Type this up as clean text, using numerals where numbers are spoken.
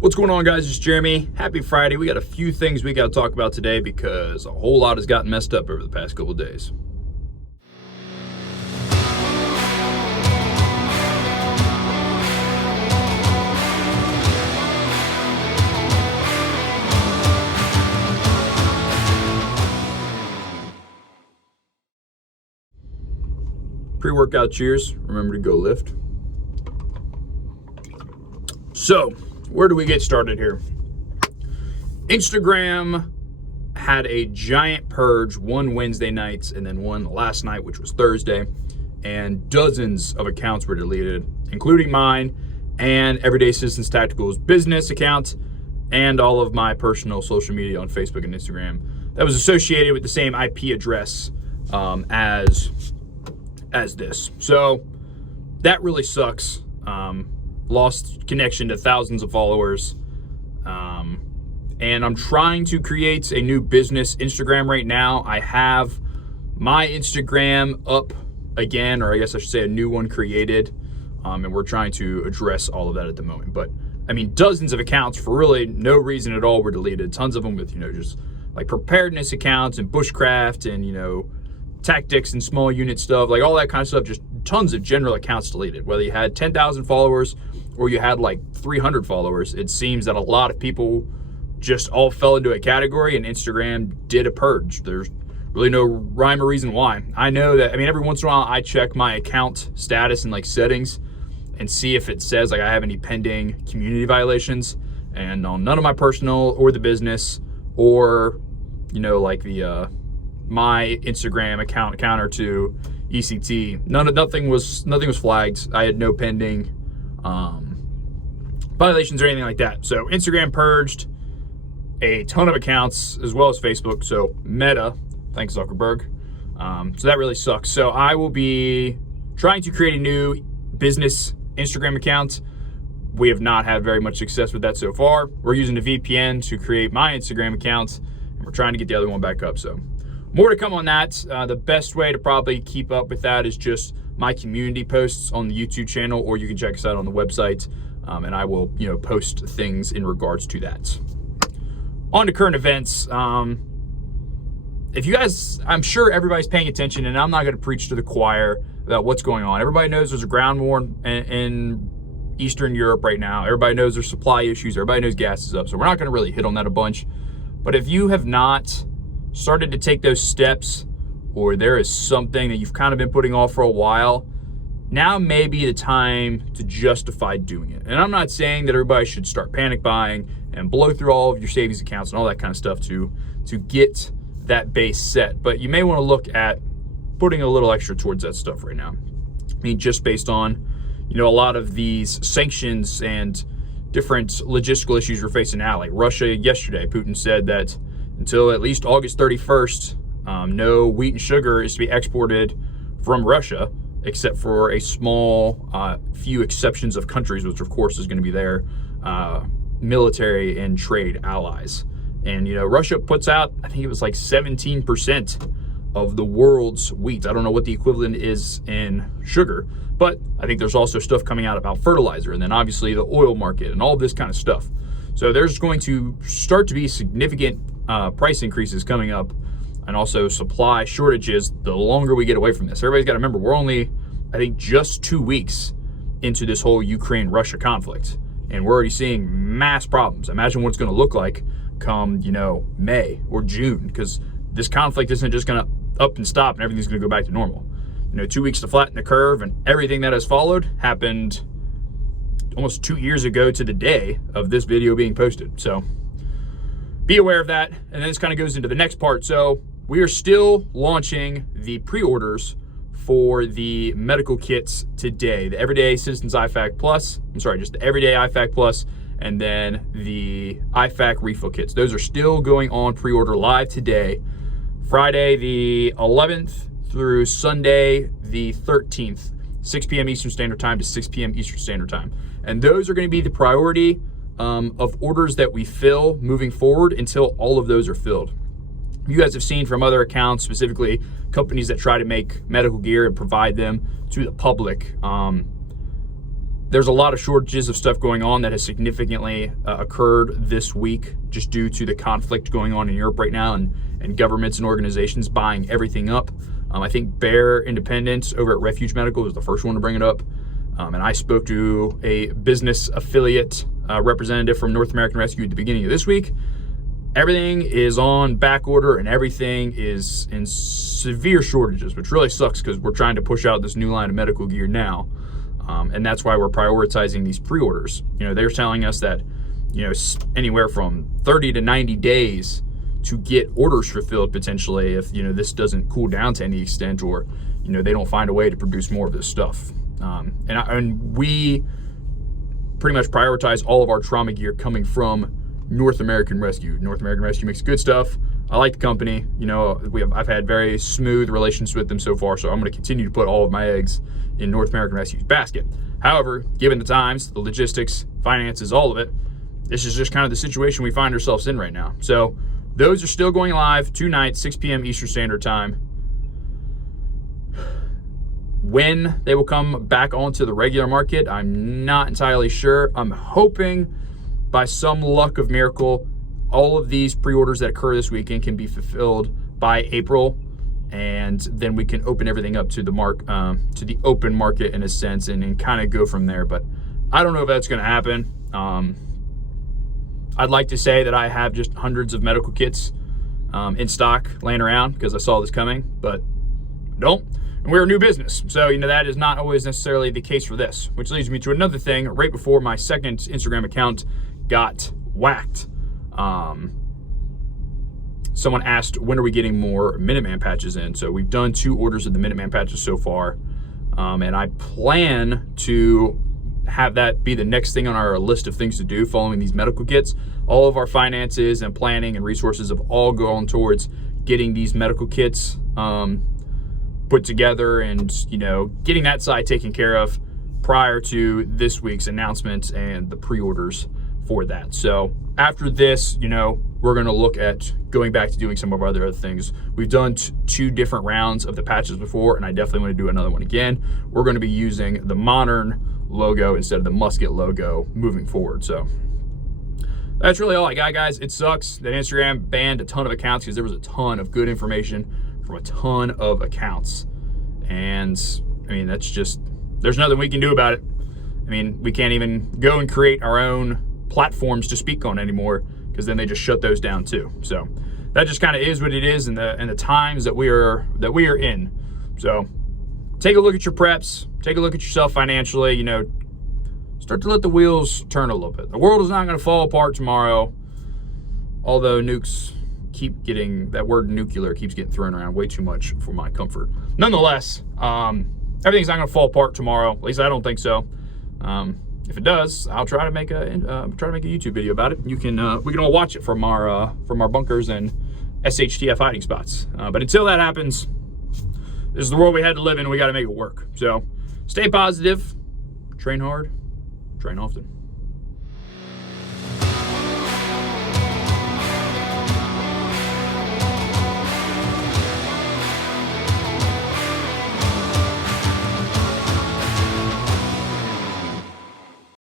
What's going on, guys? It's Jeremy. Happy Friday. We got a few things we got to talk about today because a whole lot has gotten messed up over the past couple of days. Pre-workout cheers. Remember to go lift. So, where do we get started here? Instagram had a giant purge, one Wednesday night and then one last night, which was Thursday, and dozens of accounts were deleted, including mine and Everyday Assistance Tactical's business account and all of my personal social media on Facebook and Instagram that was associated with the same IP address as this. So that really sucks. Lost connection to thousands of followers. And I'm trying to create a new business Instagram right now. I have my Instagram up again, or I guess I should say a new one created. And we're trying to address all of that at the moment. But I mean, dozens of accounts for really no reason at all were deleted. Tons of them with, just like preparedness accounts and bushcraft and, tactics and small unit stuff, like all that kind of stuff. Just tons of general accounts deleted. Whether you had 10,000 followers or you had like 300 followers, it seems that a lot of people just all fell into a category and Instagram did a purge. There's really no rhyme or reason why. I know that, every once in a while I check my account status and like settings and see if it says like I have any pending community violations, and on none of my personal or the business or, like the, my Instagram account counter to ECT, nothing was flagged. I had no pending violations or anything like that. So Instagram purged a ton of accounts as well as Facebook. So Meta, thanks Zuckerberg. So that really sucks. So I will be trying to create a new business Instagram account. We have not had very much success with that so far. We're using a VPN to create my Instagram account, and we're trying to get the other one back up. So more to come on that. The best way to probably keep up with that is just my community posts on the YouTube channel, or you can check us out on the website, and I will, post things in regards to that. On to current events. If you guys, I'm sure everybody's paying attention, and I'm not going to preach to the choir about what's going on. Everybody knows there's a ground war in Eastern Europe right now. Everybody knows there's supply issues. Everybody knows gas is up. So we're not going to really hit on that a bunch. But if you have not started to take those steps, or there is something that you've kind of been putting off for a while, now may be the time to justify doing it. And I'm not saying that everybody should start panic buying and blow through all of your savings accounts and all that kind of stuff to get that base set, but you may want to look at putting a little extra towards that stuff right now. Just based on, a lot of these sanctions and different logistical issues we're facing now. Like Russia yesterday, Putin said that until at least August 31st, no wheat and sugar is to be exported from Russia, except for a small few exceptions of countries, which of course is going to be their military and trade allies. And, Russia puts out, I think it was like 17% of the world's wheat. I don't know what the equivalent is in sugar, but I think there's also stuff coming out about fertilizer, and then obviously the oil market and all this kind of stuff. So there's going to start to be significant price increases coming up, and also supply shortages the longer we get away from this. Everybody's got to remember, we're only, I think, just 2 weeks into this whole Ukraine-Russia conflict, and we're already seeing mass problems. Imagine what it's going to look like come, May or June, because this conflict isn't just going to up and stop and everything's going to go back to normal. 2 weeks to flatten the curve, and everything that has followed happened almost 2 years ago to the day of this video being posted. So be aware of that. And then this kind of goes into the next part. So we are still launching the pre-orders for the medical kits today. The Everyday Citizens IFAC Plus, just the Everyday IFAC Plus, and then the IFAC refill kits. Those are still going on pre-order live today, Friday the 11th through Sunday the 13th, 6 p.m. Eastern Standard Time to 6 p.m. Eastern Standard Time. And those are going to be the priority of orders that we fill moving forward until all of those are filled. You guys have seen from other accounts, specifically companies that try to make medical gear and provide them to the public, There's a lot of shortages of stuff going on that has significantly occurred this week just due to the conflict going on in Europe right now and governments and organizations buying everything up. I think Bear Independence over at Refuge Medical was the first one to bring it up. And I spoke to a business affiliate representative from North American Rescue at the beginning of this week. Everything is on back order and everything is in severe shortages, which really sucks because we're trying to push out this new line of medical gear now. And that's why we're prioritizing these pre-orders. They're telling us that, anywhere from 30 to 90 days to get orders fulfilled potentially if, this doesn't cool down to any extent or, they don't find a way to produce more of this stuff. And we pretty much prioritize all of our trauma gear coming from North American Rescue. North American Rescue makes good stuff. I like the company. I've had very smooth relations with them so far, so I'm going to continue to put all of my eggs in North American Rescue's basket. However, given the times, the logistics, finances, all of it, this is just kind of the situation we find ourselves in right now. So those are still going live tonight, 6 p.m. Eastern Standard Time. When they will come back onto the regular market, I'm not entirely sure. I'm hoping by some luck of miracle, all of these pre-orders that occur this weekend can be fulfilled by April, and then we can open everything up to the open market in a sense, and kind of go from there. But I don't know if that's going to happen. I'd like to say that I have just hundreds of medical kits in stock laying around because I saw this coming, but I don't. And we're a new business, so that is not always necessarily the case for this, which leads me to another thing. Right before my second Instagram account got whacked, someone asked, when are we getting more Minuteman patches in? So we've done 2 orders of the Minuteman patches so far, and I plan to have that be the next thing on our list of things to do following these medical kits. All of our finances and planning and resources have all gone towards getting these medical kits put together and getting that side taken care of prior to this week's announcement and the pre-orders for that. So after this, we're going to look at going back to doing some of our other things. We've done 2 different rounds of the patches before, and I definitely want to do another one again. We're going to be using the modern logo instead of the musket logo moving forward. So that's really all I got, guys. It sucks that Instagram banned a ton of accounts because there was a ton of good information from a ton of accounts. And that's just, there's nothing we can do about it. We can't even go and create our own platforms to speak on anymore because then they just shut those down too. So that just kind of is what it is in the times that we are in. So take a look at your preps, take a look at yourself financially, start to let the wheels turn a little bit. The world is not going to fall apart tomorrow, although nukes keep getting, that word nuclear keeps getting thrown around way too much for my comfort. Nonetheless, everything's not going to fall apart tomorrow. At least I don't think so. If it does, I'll try to make a YouTube video about it. We can all watch it from our bunkers and SHTF hiding spots. But until that happens, this is the world we had to live in. We got to make it work. So stay positive, train hard, train often.